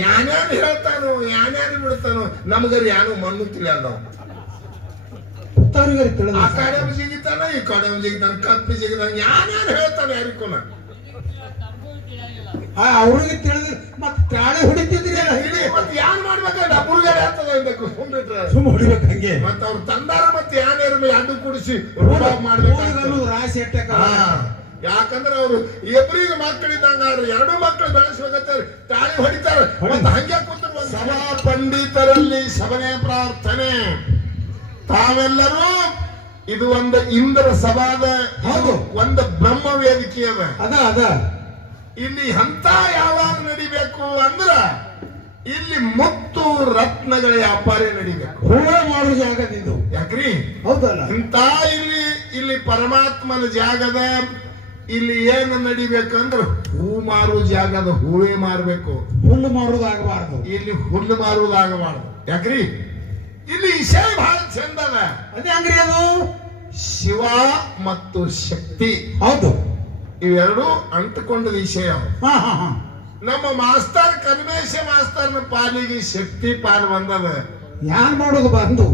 ಯಾನ್ಯಾರು ಹೇಳ್ತಾನೋ ಯಾನ್ಯಾರು ಬಿಡ್ತಾನೋ ನಮಗರಿ ಯಾನು ಮಣ್ಣು ತಿಳಿಯಲ್ಲ. ಆ ಕಡೆ ಜಿಗಿತಾನ ಈ ಕಡೆ ಜಿಗಿತಾನ ಕಪ್ಪಿ ಜಿಗಿತಾನ ಯಾನ್ಯಾರು ಹೇಳ್ತಾನೆ ಯಾರಿಕೋನ ಅವ್ರಿಗೆ ತಿಳಿದ್ರೆ ಮತ್ತೆ ತಾಳೆ ಹೊಡಿತಿದ್ರಿ ಮತ್ತೆ ಯಾನ್ ಮಾಡ್ಬೇಕಂದ್ರೆ ಮುರುಗಡೆ ಆಗ್ತದೆ ಸುಮ್ಮ ಹೊಡಿಬೇಕು ಹಂಗೆ ಮತ್ತೆ ಅವ್ರು ತಂದಾರ ಮತ್ತೆ ಯಾನ್ಯಾರು ಅಡ್ಡು ಕುಡಿಸಿ ಮಾಡ್ಬೇಕು ರಾಶಿ ಎಟ್ಟಕ. ಯಾಕಂದ್ರೆ ಅವರು ಇಬ್ಬರಿಗೆ ಮಕ್ಕಳಿದ್ದಂಗ ಎರಡು ಮಕ್ಕಳು ಬೆಳೆಸ್ಬೇಕಂತಾರೆ ತಾಳಿ ಹೊಡಿತಾರೆ ಮತ್ತೆ ಹಂಗೆ ಕೂತು ಸಭಾ ಪಂಡಿತರಲ್ಲಿ ಸಭನೆ ಪ್ರಾರ್ಥನೆ ತಾವೆಲ್ಲರೂ ಇದು ಒಂದು ಇಂದ್ರ ಸಭಾದ ಒಂದು ಬ್ರಹ್ಮ ವೇದಿಕೆ ಅದ ಇಲ್ಲಿ ಅಂತ ಯಾವಾಗ ನಡಿಬೇಕು ಅಂದ್ರ ಇಲ್ಲಿ ಮುತ್ತು ರತ್ನಗಳ ವ್ಯಾಪಾರ ನಡಿಬೇಕು. ಹೂವ ಮಾಡುವ ಜಾಗದಿದ್ದು ಯಾಕ್ರಿ ಹೌದಲ್ಲ ಇಂತ ಇಲ್ಲಿ ಪರಮಾತ್ಮನ ಜಾಗದ ಇಲ್ಲಿ ಏನು ನಡಿಬೇಕಂದ್ರೆ ಹೂ ಮಾರುವ ಜಾಗದ ಹೂವೇ ಮಾರ್ಬೇಕು, ಹುಲ್ಲು ಮಾರುವುದಾಗಬಾರ್ದು. ಇಲ್ಲಿ ಹುಲ್ಲು ಮಾರುವುದಾಗಬಾರ್ದು. ಯಾಕ್ರಿ ಇಲ್ಲಿ ವಿಷಯ ಬಹಳ ಚಂದ ಅದ. ಅದೇ ಅಂಗ್ರಿ ಅದು ಶಿವ ಮತ್ತು ಶಕ್ತಿ ಹೌದು ಇವೆರಡು ಅಂಟುಕೊಂಡ ವಿಷಯ. ನಮ್ಮ ಮಾಸ್ತರ್ ಕಲ್ಮೇಶ ಮಾಸ್ತರ್ನ ಪಾಲಿಗೆ ಶಕ್ತಿ ಪಾಲು ಬಂದದ. ಯಾನ್ ಮಾಡೋದು ಬಂದು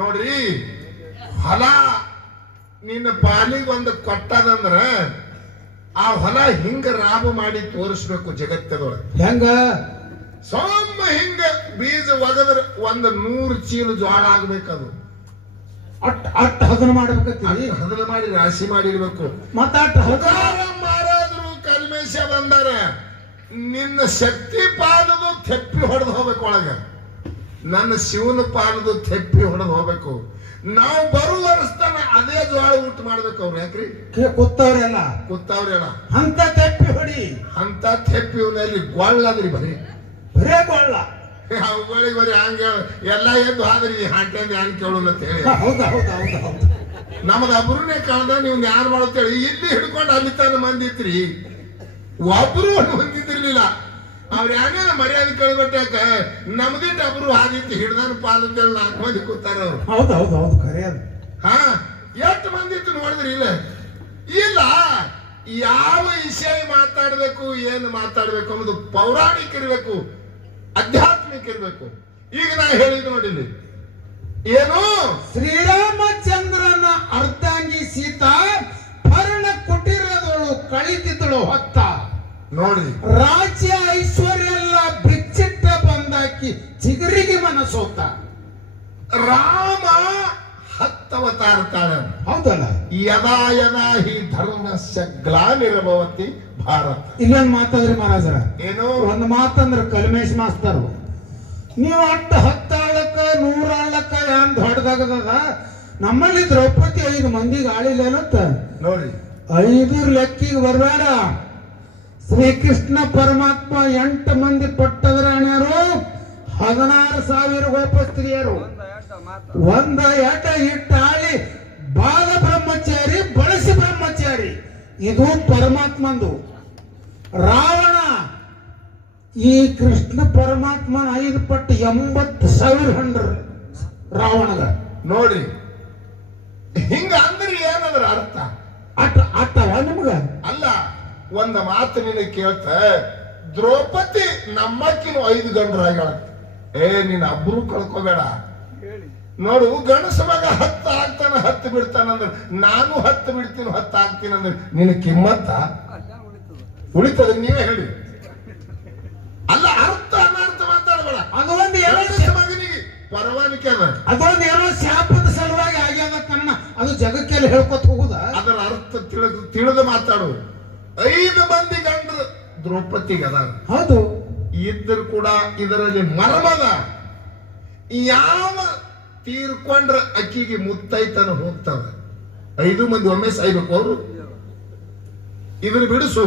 ನೋಡ್ರಿ ಹೊಲ ನಿನ್ನ ಪಾಲಿಗೆ ಒಂದು ಕೊಟ್ಟದಂದ್ರ ಆ ಹೊಲ ಹಿಂಗ ರಾಬ ಮಾಡಿ ತೋರಿಸ್ಬೇಕು ಜಗತ್ತದೊಳಗೆ. ಹೆಂಗ ಸೊಮ್ಮ ಹಿಂಗ ಬೀಜ ಒಗದ್ರ 100 ಚೀಲ ಜೋಳ ಆಗ್ಬೇಕದು. ಅಟ್ ಹಗಲು ಮಾಡ್ಬೇಕತ್ತಿ ಹಗಲು ಮಾಡಿ ರಾಶಿ ಮಾಡಿರ್ಬೇಕು. ಮತ್ತ ಮಾರಾದ್ರು ಕಲ್ಮೇಶ ಬಂದಾರ ನಿನ್ನ ಶಕ್ತಿ ಪಾಲದು ತೆಪ್ಪಿ ಹೊಡೆದು ಹೋಗ್ಬೇಕು ಒಳಗ, ನನ್ನ ಶಿವನ ಪಾಲದು ತೆಪ್ಪಿ ಹೊಡೆದು ಹೋಗ್ಬೇಕು. ನಾವು ಬರುವ ವರ್ಷತಾನ ಅದೇ ಜೋಳ ಊಟ ಮಾಡ್ಬೇಕು. ಅವ್ರು ಯಾಕ್ರಿ ಕೂತವ್ರೆಲ್ಲ ಅಂತ ತೆಪ್ಪಿ ಹೊಡಿ ಅಂತ ತೆಪ್ಪಿವನಲ್ಲಿ ಗೊಳ್ಳದ್ರಿ ಬರೀ ಬರೇ ಗೊಳ್ಳ ಅವುಗಳಿಗೆ ಬರೀ ಹಂಗ ಎಲ್ಲ ಎದ್ದು ಆದ್ರಿ ಹಾಂಟಂದ್ ಹ್ಯಾಂಗ್ ಕೇಳೋಣ ಅಂತ ಹೇಳಿ ನಮಗ ಒಬ್ರನ್ನೇ ಕಾಣ್ದ ನೀವು ಯಾರು ಮಾಡತ್ತೇಳಿ ಇಲ್ಲಿ ಹಿಡ್ಕೊಂಡು ಅಲ್ಲಿ ತಾನ ಮಂದಿ ಇತ್ರಿ, ಒಬ್ರು ಹೊಂದಿದ್ದಿರ್ಲಿಲ್ಲ. ಅವ್ರ ಯಾನೇನ ಮರ್ಯಾದೆ ಕೇಳ್ಬಿಟ್ಟಾಕ ನಮ್ದಿಟ್ಟು ಒಬ್ರು ಹಾದಿತ್ತು ಹಿಡ್ದಾನ ಪಾಲಂತೇಳಿ 4 ಮಂದಿ ಕೂತಾರ ಅವ್ರು. ಹೌದು ಖರೆ ಅದು. ಹಾ ಎಷ್ಟು ಮಂದಿ ಇತ್ತು ನೋಡಿದ್ರಿ ಇಲ್ಲ ಯಾವ ವಿಷಯ ಮಾತಾಡ್ಬೇಕು ಏನು ಮಾತಾಡ್ಬೇಕು ಅನ್ನೋದು ಪೌರಾಣಿಕ ಇರ್ಬೇಕು, ಅಧ್ಯಾತ್ಮಿಕ ಇರ್ಬೇಕು. ಈಗ ನಾ ಹೇಳಿದ್ ನೋಡಿಲ್ಲಿ ಏನು ಶ್ರೀರಾಮಚಂದ್ರನ ಅರ್ಧಾಂಗಿ ಸೀತಾ ಪರ್ಣ ಕುಟೀರದಳು ಕಳಿತಿದ್ದಳು ಹೊತ್ತ ನೋಡ್ರಿ. ರಾಜ್ಯ ಐಶ್ವರ್ಯ ಎಲ್ಲ ಬಿಚ್ಚಿಟ್ಟ ಬಂದಾಕಿ ಚಿಗುರಿಗೆ ಮನಸೋತ. ರಾಮ 10 ಅವತಾರ ತಾಳ ಹೌದಲ್ಲ. ಯದಾ ಹಿ ಧರ್ಮಸ್ಯ ಗ್ಲಾನಿರಭವತಿ ಭಾರತ. ಇಲ್ಲೊಂದು ಮಾತಾದ್ರಿ ಮಹಾರಾಜರ, ಏನು ಒಂದು ಮಾತಂದ್ರ ಕಲ್ಮೇಶ್ ಮಾಸ್ತರು ನೀವು 10 ಆಳಕ್ಕ 100 ಆಳಕ್ಕ ಏನ್ ದೊಡ್ಡದಾಗದ. ನಮ್ಮಲ್ಲಿ ದ್ರೌಪದಿ 5 ಮಂದಿಗೆ ಆಳಿಲ್ಲೇನತ್ತ ನೋಡಿ. 5 ಲೆಕ್ಕಿಗೆ ಬರಬೇಡ. ಶ್ರೀಕೃಷ್ಣ ಪರಮಾತ್ಮ 8 ಮಂದಿ ಪಟ್ಟದ ರಾಣಿಯರು 16,000 ಗೋಪಸ್ತ್ರೀಯರು ಒಂದ ಎಟ ಇಟ್ಟಾಳಿ ಬಾಲ ಬ್ರಹ್ಮಚಾರಿ ಬಳಸಿ ಬ್ರಹ್ಮಚಾರಿ. ಇದು ಪರಮಾತ್ಮಂದು. ರಾವಣ ಈ ಕೃಷ್ಣ ಪರಮಾತ್ಮನ 5 ಪಟ್ಟು 80,000 ಹಂಡ್ರ ರಾವಣಗ ನೋಡ್ರಿ. ಹಿಂಗ ಅಂದ್ರೆ ಏನದ್ರ ಅರ್ಥ ಅಟ್ಟವ ನಿಮ್ಗ ಅಲ್ಲ. ಒಂದ ಮಾತು ನಿನಗೆ ಕೇಳ್ತ, ದ್ರೌಪದಿ ನಮ್ಮಕ್ಕಿನ 5 ಗಂಡ್ರಾಗ್ಯಾಳ. ನೀನ್ ಅಬ್ರು ಕಳ್ಕೋಬೇಡ. ನೋಡು ಗಣಸ ಮಗ 10 ಆಗ್ತಾನ 10 ಬಿಡ್ತಾನಂದ್ರ ನಾನು 10 ಬಿಡ್ತೀನಿ 10 ಆಗ್ತೀನಿ ಅಂದ್ರೆ ನಿನ್ ಕಿಮ್ಮತ್ತ ಉಳಿತದ? ನೀವೇ ಹೇಳಿ. ಅಲ್ಲ ಅರ್ಥ ಅನರ್ಥ ಮಾತಾಡಬೇಡ. ಅದು ಒಂದು ಮಗನಿಗೆ ಪರವಾನಿಕೆ ಅದ. ಅದೊಂದು ಏನೋ ಶಾಪದ ಸಲುವಾಗಿ ಆಗ್ಯಾದ ಕನ್ನ ಅದು ಜಗಕ್ಕೆಲ್ಲ ಹೇಳ್ಕೊತ ಹೋಗುದ. ಅದರ ಅರ್ಥ ತಿಳಿದು ಮಾತಾಡು. 5 ಮಂದಿ ಗಂಡ್ರು ದ್ರೌಪದಿಗೆ ಅದ. ಹೌದು. ಇದ್ದರು ಕೂಡ ಇದರಲ್ಲಿ ಮರ್ಮದ. ಯಾವ ತೀರ್ಕೊಂಡ್ರ ಅಕ್ಕಿಗೆ ಮುತ್ತೈತನ ಹೋಗ್ತಾವ. 5 ಮಂದಿ ಒಮ್ಮೆ ಸಾಯ್ಬೇಕು ಅವರು. ಇದನ್ನ ಬಿಡಿಸು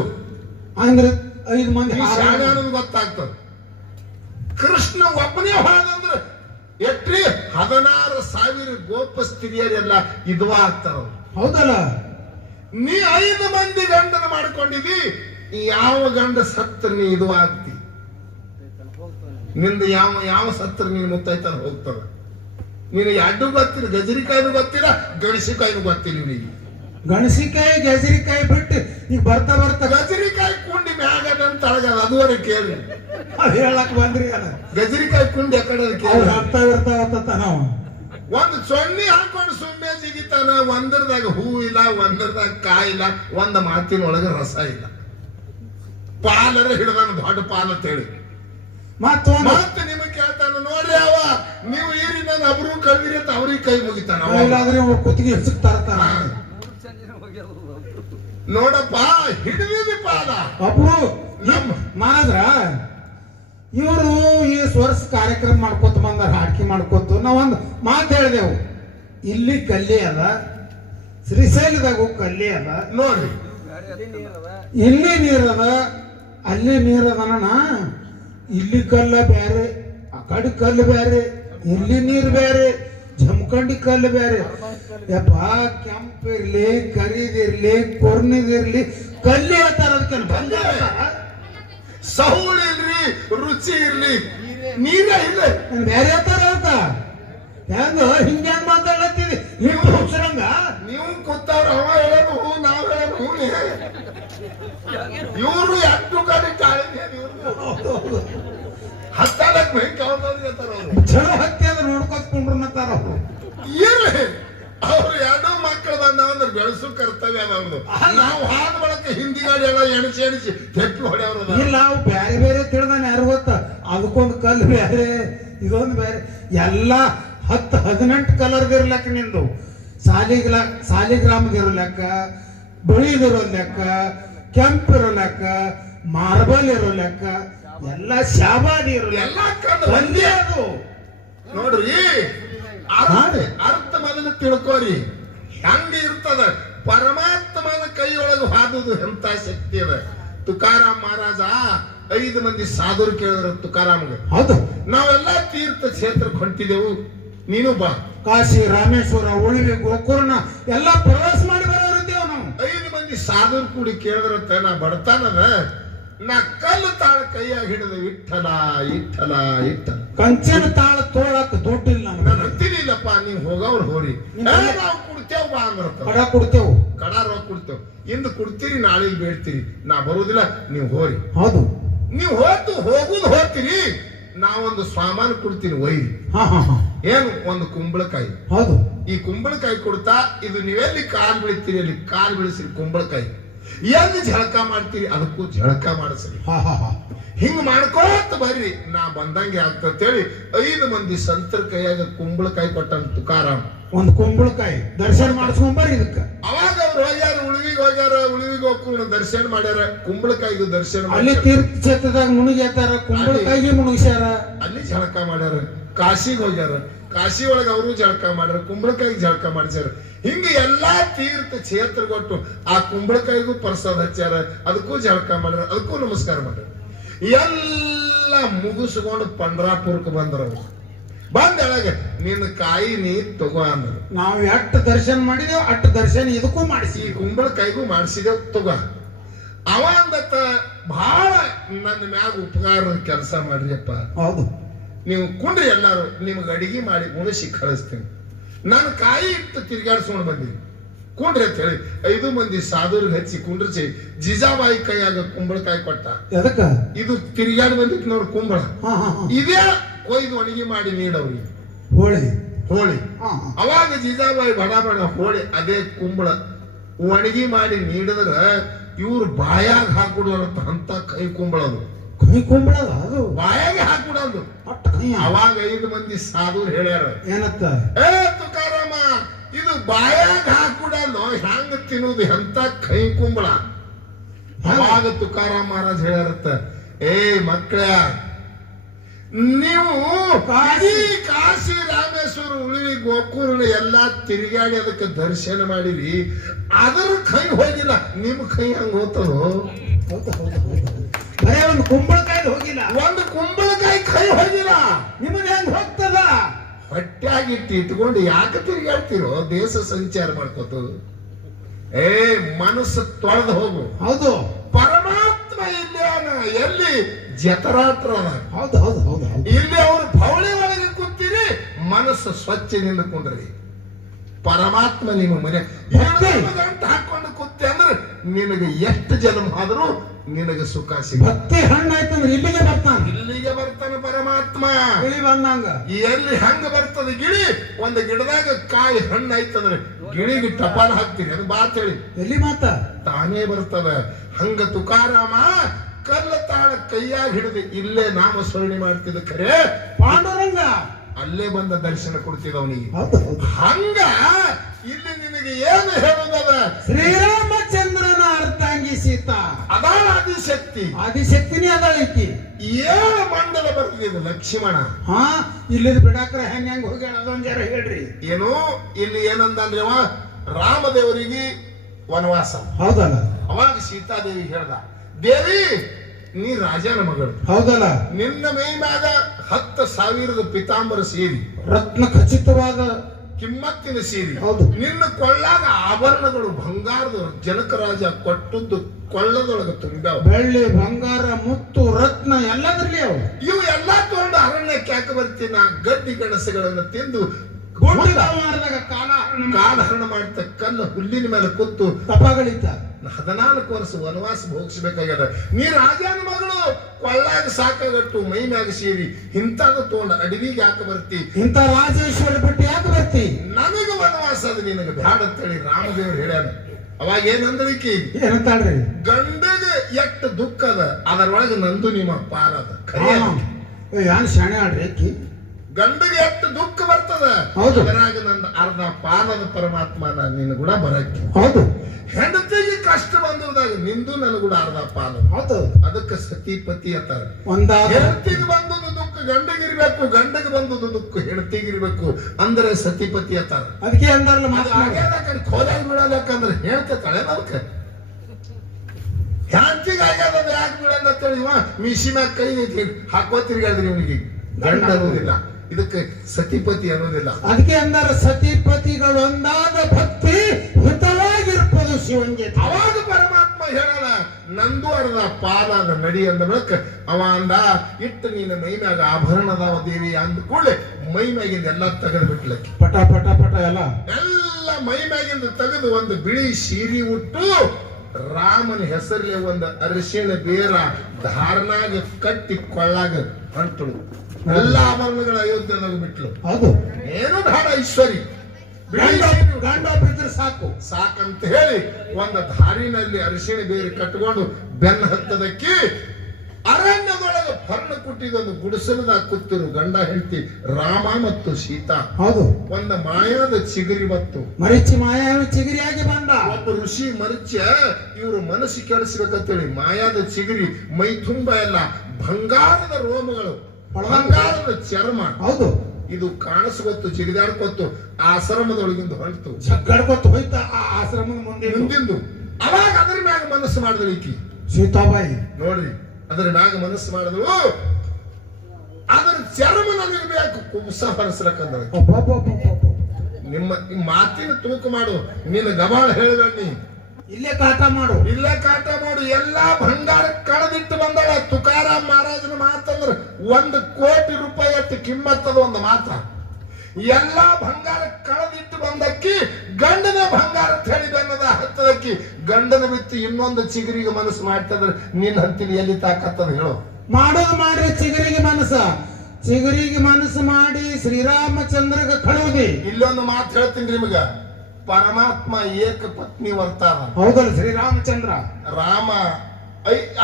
ಅಂದ್ರೆ 5 ಮಂದಿ ಶಾಣೆ ಅನ್ನೋದು ಗೊತ್ತಾಗ್ತದ. ಕೃಷ್ಣ ಒಬ್ಬನೇ ಹೋದಂದ್ರೆ ಎಟ್ರಿ 16,000 ಗೋಪಸ್ತ್ರೀಯರೆಲ್ಲ ಇದುವ ಆಗ್ತಾರ. ಹೌದಲ್ಲ. ನೀ 5 ಮಂದಿ ಗಂಡನ ಮಾಡ್ಕೊಂಡಿದಿ. ಯಾವ ಗಂಡ ಸತ್ರ ನೀ ಇದು ಆಗ್ತಿ. ನಿಂದ ಯಾವ ಸತ್ರ ನೀನು ಮುತ್ತೈತನ ಹೋಗ್ತದ. ನೀನು ಎಡ್ಡು ಗೊತ್ತಿಲ್ಲ, ಗಜರಿಕಾಯಿನೂ ಗೊತ್ತಿಲ್ಲ, ಗಣಸಿಕಾಯಿನೂ ಗೊತ್ತಿಲ್ಲ. ನೀನು ಗಣಸಿಕಾಯಿ ಗಜರಿಕಾಯಿ ಬಿಟ್ಟು ಈಗ ಬರ್ತಾ ಗಜರಿಕಾಯಿ ಕುಂಡಿ ಮ್ಯಾಗದಂತ ತಳಗದ ಅದುವರೆ ಕೇಳಿ. ಅದ್ ಹೇಳಕ್ ಬಂದ್ರಿ ಅದ ಗಜರಿಕಾಯಿ ಕುಂಡಿ ಯಾಕಡೆ ಅವ್ರು ಕೇಳಿ. ಅರ್ಥ ನಾವು ಒಂದು ಸೊನ್ನಿ ಹಾಕೊಂಡು ಸುಮ್ಮನೆ ಜಿಗಿತಾನ. ಒಂದರದಾಗ ಹೂ ಇಲ್ಲ, ಒಂದರದಾಗ ಕಾಯಿ ಇಲ್ಲ, ಒಂದ್ ಮಾತಿನೊಳಗ ರಸ ಇಲ್ಲ. ಪಾಲರ ಹಿಡ್ದಾನ ದೊಡ್ಡ ಪಾಲ ಅಂತ ಹೇಳಿ ಮತ್ತೊಂದು ಮತ್ತೆ ನಿಮಗೆ ಕೇಳ್ತಾನ, ನೋಡ್ರಿ ಅವ ನೀವು ಈರಿ ನನ್ನ ಅಬ್ರು ಕಳ್ದಿರಿ ಅಂತ ಅವ್ರಿಗೆ ಕೈ ಮುಗಿತಾನ. ಇಲ್ಲಾದ್ರೆ ಅವ್ರು ಕುತ್ತಿಗೆ ಹೆಚ್ಚಕ್ ತರ್ತಾನ. ನೋಡಪ್ಪ ಹಿಡಿದಿದ್ದಿ ಪಾಲ ಒಬ್ರು ನಮ್ಮ ಮಾನದ್ರ ಇವರು ಈ ಸ್ವರ್ಸ್ ಕಾರ್ಯಕ್ರಮ ಮಾಡ್ಕೊತ ಬಂದಾರ, ಹಾಡ್ಕಿ ಮಾಡ್ಕೊತ. ನಾವೊಂದು ಮಾತು ಹೇಳಿದೆವು, ಇಲ್ಲಿ ಕಲ್ಲಿ ಅದ, ಶ್ರೀಶೈಲದಾಗೂ ಕಲ್ಲಿ ಅದ, ನೋಡ್ರಿ ಇಲ್ಲಿ ನೀರದ, ಅಲ್ಲಿ ನೀರದನ. ಇಲ್ಲಿ ಕಲ್ಲ ಬೇರೆ, ಆ ಕಡೆ ಕಲ್ಲು ಬೇರೆ, ಇಲ್ಲಿ ನೀರು ಬೇರೆ, ಜಮಖಂಡಿ ಕಲ್ಲು ಬೇರೆ. ಯಪ್ಪ ಕೆಂಪಿರ್ಲಿ, ಕರಿದಿರ್ಲಿ, ಕೊರ್ನಿದಿರ್ಲಿ, ಕಲ್ಲಿ ಹೇಳ್ತಾರ. ಅದಕ್ಕೆ ಬಂದ ಸೌಳು ಇರ್ಲಿ, ರುಚಿ ಇರ್ಲಿ, ನೀರೇ ಇಲ್ಲ. ಬೇರೆ ಹೇಳ್ತಾರ ಅಂತ ಹೆಂಗ ಹಿಂಗ ಹೆಂಗ್ ಮಾತಾಡತ್ತೀವಿ ನೀವು ಹುಚ್ಚರಂಗ. ನೀವು ಕೂತವ್ರ ಅವ ಹೇಳೋದು ಹೂ, ನಾವ್ ಹೇಳೋದು ಹೂ. ಇವ್ರು ಎಷ್ಟು ಕಡೆ ಕಾಳಿಗೆ ಇವ್ರು ಹತ್ತಾಡಕ್ ಬೇಕು ಅವ್ರು ಚಲೋ ಹತ್ತಿ ಅದ ನೋಡ್ಕೊತ್ಕೊಂಡ್ರು ಅನ್ನತ್ತಾರ ಅವ್ರು. ಇರ್ಲಿ, ಅವ್ರು ಎರಡೂ ಮಕ್ಕಳು ಬಂದವಂದ್ರೆ ಬೆಳೆಸು ಕರ್ತವ್ಯ ಅವ್ರದ್ದು. ನಾವು ಹಾದ ಬಳಕ ಹಿಂದಿ ಗಾಡಿ ಎಲ್ಲ ಎಣಿಸಿ ತೆಪ್ಪಿ ಹೊಡೆಯವ್ರ. ಇಲ್ಲ ಅವು ಬೇರೆ ಬೇರೆ ತಿಳಿದಾನ ಯಾರು ಗೊತ್ತ. ಅದಕ್ಕೊಂದು ಕಲ್ಲು ಬೇರೆ, ಇದೊಂದು ಬೇರೆ, ಎಲ್ಲ 10-18 ಕಲರ್ದಿರೋ ಲೆಕ್ಕ ನಿಂದು. ಸಾಲಿಗ್ರಾಮದಿರೋ ಲೆಕ್ಕ, ಬಿಳಿದಿರೋ ಲೆಕ್ಕ, ಕೆಂಪಿರೋ ಲೆಕ್ಕ, ಮಾರ್ಬಲ್ ಇರೋ ಲೆಕ್ಕ, ಎಲ್ಲ ಶಾಬಾದಿ ಇರೋ ಎಲ್ಲ ಒಂದೇ ಅದು. ನೋಡ್ರಿ ಅರ್ಥ ಮೊದಲು ತಿಳ್ಕೋರಿ. ಹೆಂಗ ಇರ್ತದ ಪರಮಾತ್ಮನ ಕೈಯೊಳಗೆ ಹಾದುದು ಎಂತ ಶಕ್ತಿ ಅದ. ತುಕಾರಾಮ್ ಮಹಾರಾಜ 5 ಮಂದಿ ಸಾಧುರು ಕೇಳಿದ್ರು ತುಕಾರಾಮ್ಗೆ, ಹೌದು ನಾವೆಲ್ಲ ತೀರ್ಥ ಕ್ಷೇತ್ರಕ್ಕೆ ಹೊಂಟಿದೆವು, ನೀನು ಬಾ. ಕಾಶಿ, ರಾಮೇಶ್ವರ, ಉಳಿವಿ, ಗೋಕರ್ಣ ಎಲ್ಲ ಪ್ರವಾಸ ಮಾಡಿ ಬರೋರಿದ್ದೇವೆ ನಾವು. 5 ಮಂದಿ ಸಾಧುರು ಕೂಡಿ ಕೇಳಿದ್ರಂತ, ನಾ ಬಡತಾನದ, ನಾ ಕಲ್ಲು ತಾಳ ಕೈಯಾಗ ಹಿಡಿದು ವಿಠಲ ಇಠಲ ಇಟ್ಟಲ. ಕಂಚಿನ ತಾಳ ತೋಳಕ್ ದುಡ್ಡಿಲ್ಲ ನಾನು ಹತ್ತಿನಿಲ್ಲಪ್ಪ, ನೀವು ಹೋಗವ್ರು ಹೋರಿ, ನಾವು ಕುಡ್ತೇವ್ ಬಾ ಅಂದ್ರ ಕಡ ಕೊಡ್ತೇವು, ಕಡ ರೋಗ ಕೊಡ್ತೇವ್. ಇಂದು ಕುಡ್ತೀರಿ, ನಾಳೆಗೆ ಬೇಡ್ತೀರಿ, ನಾ ಬರುದಿಲ್ಲ, ನೀವು ಹೋರಿ. ಹೌದು ನೀವು ಹೋಗುದು ಹೋಗ್ತೀರಿ, ನಾವೊಂದು ಸಾಮಾನು ಕೊಡ್ತೀನಿ ಒಯ್ರಿ. ಏನು? ಒಂದು ಕುಂಬಳಕಾಯಿ. ಹೌದು, ಈ ಕುಂಬಳಕಾಯಿ ಕೊಡ್ತಾ, ಇದು ನೀವೆಲ್ಲಿ ಕಾಲ್ ಬೆಳಿತೀರಿ ಅಲ್ಲಿ ಕಾಲ್ ಬೆಳೆಸಿರಿ ಕುಂಬಳಕಾಯಿ, ಎಲ್ಲಿ ಝಳಕ ಮಾಡ್ತೀರಿ ಅದಕ್ಕೂ ಝಳಕ ಮಾಡಿಸ್ರಿ. ಹಿಂಗ್ ಮಾಡ್ಕೋತ ಬರ್ರಿ, ನಾ ಬಂದಂಗೆ ಆಗ್ತೇಳಿ 5 ಮಂದಿ ಸಂತರ ಕೈಯಾಗ ಕುಂಬಳಕಾಯಿ ಕೊಟ್ಟ ತುಕಾರಾಮ್. ಒಂದು ಕುಂಬಳಕಾಯಿ ದರ್ಶನ ಮಾಡಿಸ್ಕೊಂಬರ್ರಿ ಇದಕ್ಕ. ಅವಾಗ ಅವ್ರು ಹೋಗ್ಯಾರ, ಉಳಿವಿಗೆ ಹೋಗ್ಕೊಂಡು ದರ್ಶನ ಮಾಡ್ಯಾರ, ಕುಂಬಳಕಾಯಿಗೂ ದರ್ಶನ ಅಲ್ಲಿ ಮಾಡ್ಯಾರ. ತೀರ್ಥ ಕ್ಷೇತ್ರದಾಗ ಮುಳುಗ್ಯಾತಾರ, ಕುಂಬಳಕಾಯಿಗೆ ಮುಳುಗ್ಸ್ಯಾರ. ಅಲ್ಲಿ ಝಳಕ ಮಾಡ್ಯಾರ. ಕಾಶಿಗೆ ಹೋಗ್ಯಾರ, ಕಾಶಿ ಒಳಗ ಅವರು ಜಳಕ ಮಾಡ್ಯಾರ, ಕುಂಬಳಕಾಯಿಗೆ ಜಳಕ ಮಾಡಿಸ್ಯಾರ. ಹಿಂಗ ಎಲ್ಲಾ ತೀರ್ಥ ಕ್ಷೇತ್ರ ಕೊಟ್ಟು ಆ ಕುಂಬಳಕಾಯಿಗೂ ಪ್ರಸಾದ ಹಚ್ಚಾರ, ಅದಕ್ಕೂ ಜಳಕ ಮಾಡ್ಯಾರ, ಅದಕ್ಕೂ ನಮಸ್ಕಾರ ಮಾಡ್ಯಾರ. ಎಲ್ಲ ಮುಗಿಸ್ಕೊಂಡು ಪಂಡ್ರಾಪುರಕ್ಕೆ ಬಂದ್ರವ್ರು. ಬಂದೊಳಗೆ ನಿನ್ನ ಕಾಯಿ ನೀ ತಗೋ ಅಂದ್ರು. ನಾವು ಎಷ್ಟು ದರ್ಶನ ಮಾಡಿದೇವ್ ಅಷ್ಟು ದರ್ಶನ ಇದಕ್ಕೂ ಮಾಡಿಸಿ, ಈ ಕುಂಬಳಕಾಯಿಗೂ ಮಾಡಿಸಿದೇವ್, ತಗೋ. ಅವ ಅಂದತ್ತ, ಬಹಳ ನನ್ನ ಮ್ಯಾಗ ಉಪಕಾರ ಕೆಲಸ ಮಾಡ್ರಿಯಪ್ಪ. ಹೌದು, ನೀವು ಕುಂಡ್ರಿ, ಎಲ್ಲಾರು ನಿಮ್ಗೆ ಅಡಿಗೆ ಮಾಡಿ ಉಣಿಸಿ ಕಳಿಸ್ತೀನಿ. ನಾನು ಕಾಯಿ ಇಟ್ಟು ತಿರ್ಗಾಡ್ಸ್ಕೊಂಡು ಬಂದೀನಿ, ಕುಂಡ್ರಿ ಅಂತ ಹೇಳಿ 5 ಮಂದಿ ಸಾಧುರಿಗೆ ಹಚ್ಚಿ ಕುಂಡ್ರಿಸಿ ಜಿಜಾಬಾಯಿ ಕೈಯಾಗ ಕುಂಬಳಕಾಯಿ ಕೊಟ್ಟ. ಎದಕ್ಕ? ಇದು ತಿರ್ಗಾಡಿ ಬಂದಿತ್ತು ನೋಡ್ರಿ ಕುಂಬಳ, ಇದೇ ಕೊಯ್ದು ಒಣಗಿ ಮಾಡಿ ನೀಡವ್ರಿಗೆ ಹೋಳಿ. ಅವಾಗ ಜಿಜಾಬಾಯಿ ಬಡ ಹೋಳಿ ಅದೇ ಕುಂಬಳ ಒಣಗಿ ಮಾಡಿ ನೀಡಿದ್ರ ಇವ್ರು ಬಾಯಾಗ ಹಾಕ್ಬಿಡೋರಂತ ಅಂತ ಕೈ ಕುಂಬಳದು. ಕೈ ಕುಂಬಳ ಅದು ಬಾಯಾಗೆ ಹಾಕ್ಬಿಡೋದು. ಅವಾಗ 5 ಮಂದಿ ಸಾಧುರು ಹೇಳ್ಯಾರ, ಏನತ್ತ? ಏ ತುಕಾರಾಮ, ಇದು ಬಾಯಾಗ ಹಾಕ್ಬಿಡೋದು, ಹೆಂಗ ತಿನ್ನುದು ಎಂತ ಕೈ ಕುಂಬಳ. ಅವಾಗ ತುಕಾರಾಮ್ ಮಹಾರಾಜ್ ಹೇಳ್ಯಾರತ್ತ, ಏ ಮಕ್ಕಳ, ನೀವು ಕಾಶಿ, ರಾಮೇಶ್ವರ, ಉಳಿವಿ, ಗೋಕರ್ಣ ಎಲ್ಲಾ ತಿರುಗಾಡಿ ಅದಕ್ಕೆ ದರ್ಶನ ಮಾಡಿರಿ, ಅದರ ಕೈ ಹೋಗಿಲ್ಲ, ನಿಮ್ ಕೈ ಹಂಗ ಹೋತದು. ಬರೇ ಒಂದು ಕುಂಬಳಕಾಯಿ ಹೋಗಿಲ್ಲ, ಒಂದು ಕುಂಬಳಕಾಯಿ ಕೈ ಹೋಗಿಲ್ಲ, ನಿಮಗೆ ಹೆಂಗ್ ಹೋಗ್ತದ? ಹೊಟ್ಟ್ಯಾಗಿಟ್ಟು ಇಟ್ಕೊಂಡು ಯಾಕೆ ತಿರುಗಾಡ್ತಿರೋ? ದೇಶ ಸಂಚಾರ ಮಾಡ್ಕೋತು. ಏ ಮನಸ್ಸು ತೊಳೆದು ಹೋಗು. ಹೌದು, ಪರಮಾತ್ಮ ಇಲ್ಲೇನ, ಎಲ್ಲಿ ಜತರಾತ್ರ. ಹೌದು ಹೌದು ಹೌದು, ಇಲ್ಲಿ ಅವ್ರು ಭವಳಿ ಒಳಗೆ ಕೂತೀರಿ, ಮನಸ್ಸು ಸ್ವಚ್ಛದಿಂದ ಕುಂಡ್ರಿ. ಪರಮಾತ್ಮ ನಿಮ್ಮ ಮನೆ ಗಂಟು ಹಾಕೊಂಡು ಕೂತಿ ಅಂದ್ರೆ ನಿನಗೆ ಎಷ್ಟು ಜನ್ಮ ಆದ್ರೂ ನಿನಗೆ ಸುಖ ಸಿಗ. ಭಕ್ತಿ ಹಣ್ಣಾಯ್ತಂದ್ರೆ ಇಲ್ಲಿಗೆ ಬರ್ತಾನ, ಇಲ್ಲಿಗೆ ಬರ್ತಾನೆ ಪರಮಾತ್ಮ. ಗಿಳಿ ಬಂದಂಗ. ಎಲ್ಲಿ ಹಂಗ ಬರ್ತದ ಗಿಳಿ? ಒಂದು ಗಿಡದಾಗ ಕಾಯಿ ಹಣ್ಣು ಆಯ್ತಂದ್ರೆ ಗಿಳಿಗೆ ಟಪಾಲ್ ಹಾಕ್ತೀರಿ, ಅದು ಬಾತ್ ಹೇಳಿ ಎಲ್ಲಿ ಮಾತ ತಾನೇ ಬರ್ತದ. ಹಂಗ ತುಕಾರಾಮ ಕಲ್ಲ ತಾಳ ಕೈಯಾಗ ಹಿಡಿದು ಇಲ್ಲೇ ನಾಮ ಸ್ಮರಣೆ ಮಾಡ್ತಿದ್ದ ಖರೆ ಪಾಂಡುರಂಗ ಅಲ್ಲೇ ಬಂದ ದರ್ಶನ ಕೊಡ್ತಿದ ಅವನಿಗೆ. ಹೌದು ಹೌದು. ಹಂಗ ಇಲ್ಲಿ ನಿನಗೆ ಏನು ಹೇಳುದದ? ಶ್ರೀರಾಮಚಂದ್ರನ ಅರ್ಥಾಂಗಿ ಸೀತಾ ಅದಾಳ ಆದಿಶಕ್ತಿ. ಆದಿಶಕ್ತಿನೇ ಅದಾಳ ಈಕಿ. 7 ಮಂಡಲ ಬರ್ತಿದೆ ಲಕ್ಷ್ಮಣ. ಹಾ ಇಲ್ಲಿದ್ ಬಿಡಾಕ್ರ ಹೆಂಗ್ ಹೋಗ್ಯಾಳ ಅದೊಂದ್ ಜರ ಹೇಳ್ರಿ. ಏನು ಇಲ್ಲಿ ಏನಂದ್ರೆ ಅವ ರಾಮದೇವರಿಗೆ ವನವಾಸ. ಹೌದಲ್ಲ. ಅವಾಗ ಸೀತಾದೇವಿ ಹೇಳ್ದ, ದೇವಿ ನೀ ರಾಜನ ಮಗಳು, ಹೌದಲ್ಲ, ನಿನ್ನ ಮೈ ಮ್ಯಾಗ 10,000 ಪಿತಾಂಬರ ಸೀರಿ, ರತ್ನ ಖಚಿತವಾದ ಕಿಮ್ಮತ್ತಿನ ಸೀರಿ, ಹೌದು, ನಿನ್ನ ಕೊಳ್ಳಾಗ ಆಭರಣಗಳು ಬಂಗಾರದ ಜನಕ ರಾಜ ಕೊಟ್ಟದ್ದು ಕೊಳ್ಳದೊಳಗ ತುಂಬ್ಯಾವ. ಬೆಳ್ಳಿ ಬಂಗಾರ ಮುತ್ತು ರತ್ನ ಎಲ್ಲದ್ರಲ್ಲಿ ಅವು. ಇವು ಎಲ್ಲಾ ತಗೊಂಡು ಅರಣ್ಯಕ್ಕೆ ಯಾಕೆ ಬರ್ತೀನ? ಗಡ್ಡಿ ಗಣಸುಗಳನ್ನ ತಿಂದು ಮಾಡಿದಾಗ ಕಾಲಹರಣ ಮಾಡ್ತ ಕಲ್ಲ ಹುಲ್ಲಿನ ಮೇಲೆ ಕೂತು ತಪಗಳಿದ್ದ 14 ವರ್ಷ ವನವಾಸ ಭೋಗಿಸ್ಬೇಕಾಗ್ಯದ. ನೀ ರಾಜನ ಮಗಳು, ಕೊಳ್ಳಾಗ ಸಾಕಾಗಟ್ಟು ಮೈ ಮ್ಯಾಗ ಸೇರಿ ಇಂಥದ್ದು ತಗೊಂಡ ಅಡವಿಗೆ ಯಾಕೆ ಬರ್ತಿ? ಇಂಥ ರಾಜೇಶ್ವರಿ ಬಿಟ್ಟು ಯಾಕೆ ಬರ್ತಿ? ನನಗ ವನವಾಸ ಅದು ನಿನಗೆ ಬ್ಯಾಡ ಅಂತೇಳಿ ರಾಮದೇವ್ರು ಹೇಳ್ಯಾನ. ಅವಾಗ ಏನಂದ್ರಿಕಿ? ಏನಂತಾಳ್ರಿ? ಗಂಡಗೆ ಎಷ್ಟು ದುಃಖ ಅದ ಅದರೊಳಗೆ ನಂದು ನಿಮ್ಮ ಪಾರದ ಖರೆ. ಯಾನ್ ಶಾಣೆ ಆಡ್ರಿ ಅಕ್ಕಿ. ಗಂಡಗೆ ಎಷ್ಟು ದುಃಖ ಬರ್ತದ, ಹೌದು, ಅದರಾಗ ನನ್ನ ಅರ್ಧ ಪಾಲದ ಪರಮಾತ್ಮ ನಿನ್ನ ಕೂಡ ಬರಕ್ಕೆ. ಹೌದು, ಹೆಂಡತಿಗೆ ಕಷ್ಟ ಬಂದಾಗ ನಿಂದು ನನ್ನ ಕೂಡ ಅರ್ಧ ಪಾಲ. ಹೌದು, ಅದಕ್ಕೆ ಸತಿಪತಿ ಅಂತಾರೆ. ಒಂದಾದ ಹೆಂಡತಿಗೆ ಬಂದದ್ದು ದುಃಖ ಗಂಡಗಿರ್ಬೇಕು, ಗಂಡಗೆ ಬಂದದ್ದು ದುಃಖ ಹೆಂಡತಿಗಿರ್ಬೇಕು ಅಂದ್ರೆ ಸತಿಪತಿ ಅಂತಾರೆ. ಅದಕ್ಕೆ ಅಂದಾರಲ್ಲ ಖೋಲಾಗಿ ಬಿಡೋದಕ್ಕಂದ್ರೆ ಹೇಳ್ತಾಳೆ ಅದಕ್ಕೆ ಹೆಂಡತಿಗೆ ಆಗ್ಯದ ಯಾಕೆ ಬಿಡೋದ ಅಂತೇಳಿ ಇವ ಮಿಶಿ ಮ್ಯಾಗ ಕೈ ಹಾಕೋ ತಿರ್ಗಾದ್ರಿ ಇವನಿಗೆ. ಗಂಡ ಅನ್ನೋದಿಲ್ಲ, ಇದಕ್ಕೆ ಸತಿಪತಿ ಅನ್ನೋದಿಲ್ಲ. ಅದಕ್ಕೆ ಅಂದಾರ ಸತಿಪತಿಗಳು ಒಂದಾದ ಭಕ್ತಿ ಹಿತವಾಗಿರ್ಬೋದು ಶಿವಂಗೆ. ಅವಾಗ ಪರಮಾತ್ಮ ಹೇಳಲ್ಲ ನಂದು ಅರ್ಧ ಪಾಲಾದ ನಡಿ ಅಂದ ಬಳಿಕ ಅವ ಅಂದ ಇಟ್ಟು ನೀನು ಮೈ ಮ್ಯಾಗ ಆಭರಣದಾವ ದೇವಿ ಅಂದ ಕೂಡಲೇ ಮೈ ಮ್ಯಾಗಿಂದ ಎಲ್ಲ ತೆಗೆದು ಬಿಟ್ಲಕ್ಕೆ. ಪಟ ಪಟ ಪಟ ಎಲ್ಲ ಮೈ ಮ್ಯಾಗಿಂದ ತೆಗೆದು ಒಂದು ಬಿಳಿ ಸೀರೆ ಉಟ್ಟು ರಾಮನ ಹೆಸರಲ್ಲಿ ಒಂದು ಅರಿಶಿಣ ಬೇರ ಧಾರನಾಗ ಕಟ್ಟಿ ಕೊಳ್ಳಾಗ ಹೊಂಟಳು. ಎಲ್ಲ ಆಭರಣಗಳ ಅಯೋಧ್ಯೆದಾಗ ಬಿಟ್ಲು. ಹೌದು, ಏನು ಬೇಡ ಐಶ್ವರಿ, ಗಂಡ ಬಿದ್ರೆ ಸಾಕು ಸಾಕಂತ ಹೇಳಿ ಒಂದು ಧಾರಿನಲ್ಲಿ ಅರಿಶಿಣ ಬೇರೆ ಕಟ್ಕೊಂಡು ಬೆನ್ನ ಹತ್ತದಕ್ಕೆ ಅರಣ್ಯದೊಳಗೆ ಪರ್ಣ ಕುಟ್ಟಿದೊಂದು ಗುಡಿಸಲದಾಗ ಕೂತಿರು ಗಂಡ ಹೆಂಡತಿ ರಾಮ ಮತ್ತು ಸೀತಾ. ಹೌದು, ಒಂದು ಮಾಯಾದ ಚಿಗುರಿ ಬತ್ತು. ಮರಿಚಿ ಮಾಯಾದ ಚಿಗುರಿಯಾಗಿ ಬಂದ ಒಬ್ಬ ಋಷಿ ಮರಿಚ ಇವರು ಮನಸ್ಸು ಕೆಡಿಸ್ಬೇಕಂತೇಳಿ ಮಾಯಾದ ಚಿಗುರಿ ಮೈ ತುಂಬ ಎಲ್ಲ ಬಂಗಾರದ ರೋಮಗಳು, ಬಂಗಾರದ ಚರ್ಮ. ಹೌದು, ಇದು ಕಾಣಿಸ್ಕೊತ್ತು ಜಿಗಿದಾಡ್ಕೊತ್ತು ಆಶ್ರಮದೊಳಗಿಂದ ಹೊಂಟು ಜಗ್ಗಾಡ್ಕೊತ್ತು ಹೋಯ್ತ ಆ ಆಶ್ರಮದ ಮುಂದಿಂದು. ಅವಾಗ ಅದ್ರ ಮ್ಯಾಗ ಮನಸ್ಸು ಮಾಡಿದಳು ಈಕಿ ಸೀತಾಬಾಯಿ. ನೋಡ್ರಿ, ಅದರ ಮ್ಯಾಗ ಮನಸ್ಸು ಮಾಡಿದಳು. ಅದರ ಚರ್ಮ ನನಗೆ ಬೇಕು ಕುಂಸ ಹೊರಸ್ಲಕ್ಕಂದ್ರೆ. ನಿಮ್ಮ ಮಾತಿನ ತೂಕ ಮಾಡು, ನಿನ್ನ ಗಬಾಳ ಹೇಳ್ಬೇಡಿ, ಇಲ್ಲೇ ಕಾಟ ಮಾಡು, ಇಲ್ಲೇ ಕಾಟ ಮಾಡು. ಎಲ್ಲಾ ಭಂಗಾರ ಕಳೆದಿಟ್ಟು ಬಂದಳ. ತುಕಾರಾಮ್ ಮಹಾರಾಜನ ಮಾತಂದ್ರ 1 ಕೋಟಿ ರೂಪಾಯಿ ಅಷ್ಟು ಕಿಮ್ಮತ್ತದ ಒಂದು ಮಾತ. ಎಲ್ಲಾ ಭಂಗಾರ ಕಳೆದಿಟ್ಟು ಬಂದಕ್ಕಿ ಗಂಡನ ಭಂಗಾರ ಹೇಳಿ ಬೆನ್ನದ ಹತ್ತದಕ್ಕಿ ಗಂಡನ ಬಿತ್ತು ಇನ್ನೊಂದು ಚಿಗುರಿಗೆ ಮನಸ್ಸು ಮಾಡ್ತದ್ರ ನಿನ್ನ ಹಂತಿನ ಎಲ್ಲಿ ತಾಕತ್ತದ ಹೇಳು? ಮಾಡೋದು ಮಾಡ್ರಿ ಚಿಗುರಿಗೆ ಮನಸ್ಸ. ಚಿಗುರಿಗೆ ಮನಸ್ಸು ಮಾಡಿ ಶ್ರೀರಾಮಚಂದ್ರಗ ಕಳುವುದಿ. ಇಲ್ಲೊಂದು ಮಾತು ಹೇಳ್ತೀನಿ ನಿಮಗ, ಪರಮಾತ್ಮ ಏಕ ಪತ್ನಿ ವರ್ತಾನ. ಹೌದಲ್ಲ, ಶ್ರೀರಾಮಚಂದ್ರ ರಾಮ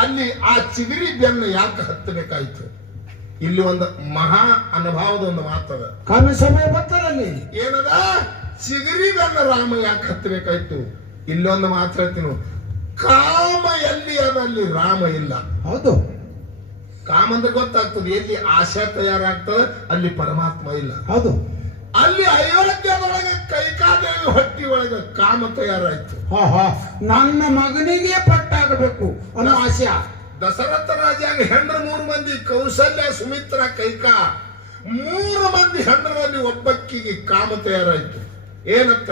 ಅಲ್ಲಿ ಆ ಚಿಗುರಿ ಬೆನ್ನು ಯಾಕೆ ಹತ್ತಬೇಕಾಯ್ತು? ಇಲ್ಲಿ ಒಂದು ಮಹಾ ಅನುಭವದ ಒಂದು ಮಾತದ. ಕಮ್ಮಿ ಸಮಯ ಬರ್ತದಲ್ಲಿ ಏನದ? ಚಿಗುರಿ ಬೆನ್ನ ರಾಮ ಯಾಕೆ ಹತ್ತಬೇಕಾಯ್ತು? ಇಲ್ಲೊಂದು ಮಾತು ಹೇಳ್ತೀನಿ, ಕಾಮ ಎಲ್ಲಿ ಅದ ಅಲ್ಲಿ ರಾಮ ಇಲ್ಲ. ಹೌದು, ಕಾಮ ಅಂದ್ರೆ ಗೊತ್ತಾಗ್ತದೆ, ಎಲ್ಲಿ ಆಶಾ ತಯಾರಾಗ್ತದೆ ಅಲ್ಲಿ ಪರಮಾತ್ಮ ಇಲ್ಲ. ಹೌದು, ಅಲ್ಲಿ ಅಯೋಧ್ಯದೊಳಗೆ ಕೈಕಾದೇವಿ ಹೊಟ್ಟಿ ಒಳಗೆ ಕಾಮ ತಯಾರಾಯ್ತು. ನನ್ನ ಮಗನಿಗೆ ಪಟ್ಟಾಗಬೇಕು ಅನ್ನೋ ಆಶೆ. ದಶರಥ ರಾಜಾಗ ಹೆಂಡ್ರ 3 ಮಂದಿ, ಕೌಸಲ್ಯ, ಸುಮಿತ್ರ, ಕೈಕಾ 3 ಮಂದಿ ಹೆಂಡ್ರಲ್ಲಿ ಒಬ್ಬಕ್ಕಿಗೆ ಕಾಮ ತಯಾರಾಯ್ತು. ಏನಂತ?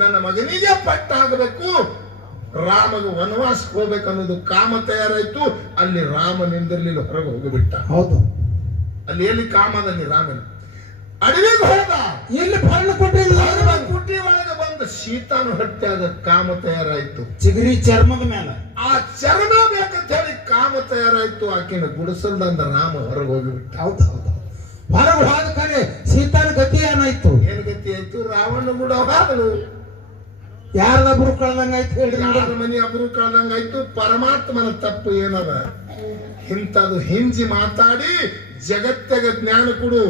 ನನ್ನ ಮಗನಿಗೆ ಪಟ್ಟಾಗಬೇಕು, ರಾಮಗ ವನವಾಸಕ್ಕೆ ಹೋಗ್ಬೇಕನ್ನೋದು ಕಾಮ ತಯಾರಾಯ್ತು. ಅಲ್ಲಿ ರಾಮ ನಿಂದಿರ್ಲಿಲ್ಲ, ಹೊರಗೆ ಹೋಗಿಬಿಟ್ಟ. ಹೌದು, ಅಲ್ಲಿ ಎಲ್ಲಿ ಕಾಮದಲ್ಲಿ ರಾಮನ ಅಡವಿಗೆ ಹೋದ. ಎಲ್ಲಿ ಪರ್ಣ ಕೊಟ್ಟಿಲ್ಲ, ಕುಟಿ ಒಳಗೆ ಬಂದ ಸೀತಾನು ಹೊಟ್ಟೆಯಾಗ ಕಾಮ ತಯಾರಾಯ್ತು. ಚಿಗುರಿ ಚರ್ಮದ ಮೇಲೆ ಆ ಚರ್ಮ ಬೇಕಂತ ಹೇಳಿ ಕಾಮ ತಯಾರಾಯ್ತು ಆಕಿನ ಗುಡಿಸಲ್ದಂದ ರಾಮ ಹೊರಗೆ ಹೋಗಿಬಿಟ್ಟ. ಹೌದು ಹೌದು. ಹೊರಗೆ ಹೋದ ಕಡೆ ಸೀತಾನ ಗತಿ ಏನಾಯ್ತು? ಏನ್ ಗತಿ ಆಯ್ತು? ರಾವಣ ಕೂಡ ಹೋದಳು. ಯಾರದಬ್ರು ಕಳ್ದಂಗಾಯ್ತು ಹೇಳ್ರಿ. ಯಾರ ಮನಿ ಅಬ್ರು ಕಳ್ದಂಗಾಯ್ತು. ಪರಮಾತ್ಮನ ತಪ್ಪು ಏನದ? ಇಂಥದ್ದು ಹಿಂಜಿ ಮಾತಾಡಿ ಜಗತ್ತಗ ಜ್ಞಾನ ಕೊಡು.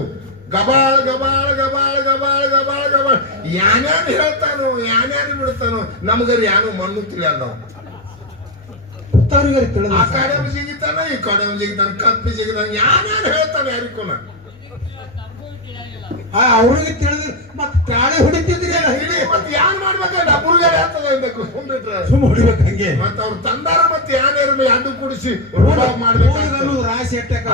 ಗಬಾಳ ಗಬಾಳ ಗಬಾಳ ಗಬಾಳ ಗಬಾಳ ಗಬಾಳ ಯಾನ್ಯಾನು ಹೇಳ್ತಾನೋ ಯಾನ್ಯಾನು ಬಿಡ್ತಾನೋ ನಮಗರಿ ಯಾನು ಮಣ್ಣು ತಿಳಿಯಲ್ಲ. ಆ ಕಡೆ ಜಿಗಿತಾನ ಈ ಕಡೆ ಜಿಗಿತಾನ ಕಪ್ಪಿ ಜಿಗಿತಾನ ಯಾನ್ಯಾನು ಹೇಳ್ತಾನೆ ಯಾರಿಕೋನ ಅವ್ರಿಗೆ ತಿಳಿದ್ರು ಮತ್ ಪ್ರಾಣಿ ಹೊಡಿತಿದ್ರಿ ಮತ್ ಯಾನ್ ಮಾಡ್ಬೇಕಂದ್ರೆ ಅಬ್ರುಗಾರ ಹೇಳ್ತದ ಸುಮ್ ಹೊಡಿಬೇಕು ಹಂಗೆ. ಮತ್ತ ಅವ್ರ ತಂದಾರ ಮತ್ತೆ ಯಾನ್ಯಾರ ಎರಡು ಕೂಡಿಸಿ ಮಾಡ್ಬೇಕು ರಾಶಿ ಎಟ್ಟಕ.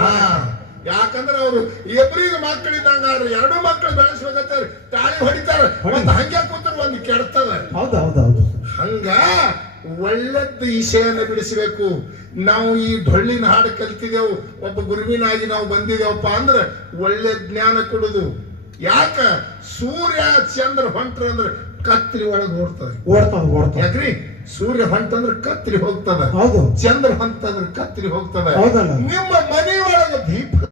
ಯಾಕಂದ್ರೆ ಅವರು ಇಬ್ಬರಿಗೆ ಮಕ್ಕಳಿದ್ದಂಗ ಎರಡು ಮಕ್ಕಳು ಬೆಳೆಸ್ಬೇಕಂತ ತಾಳಿ ಹೊಡಿತಾರ. ಮತ್ತ ಹಂಗೆ ಕೂತ್ರು ಒಂದು ಕೆಡ್ತದ. ಹೌದು ಹೌದು ಹೌದು. ಹಂಗ ಒಳ್ಳೆದ್ ವಿಷಯನ ಬಿಡಿಸ್ಬೇಕು. ನಾವು ಈ ಡೊಳ್ಳಿನ ಹಾಡು ಕಲ್ತಿದೆವು, ಒಬ್ಬ ಗುರುವಿನಾಗಿ ನಾವು ಬಂದಿದೇವಪ್ಪ ಅಂದ್ರೆ ಒಳ್ಳೆ ಜ್ಞಾನ ಕೊಡುದು. ಯಾಕ? ಸೂರ್ಯ ಚಂದ್ರ ಹೊಂಟ್ರ ಅಂದ್ರೆ ಕತ್ರಿ ಒಳಗೆ ಓಡ್ತದೆ. ಯಾಕ್ರಿ? ಸೂರ್ಯ ಹೊಂಟಂದ್ರೆ ಕತ್ರಿ ಹೋಗ್ತದ. ಹೌದು. ಚಂದ್ರ ಹೊಂಟಂದ್ರೆ ಕತ್ರಿ ಹೋಗ್ತದ. ಹೌದಲ್ಲ? ನಿಮ್ಮ ಮನೆಯೊಳಗೆ ದೀಪ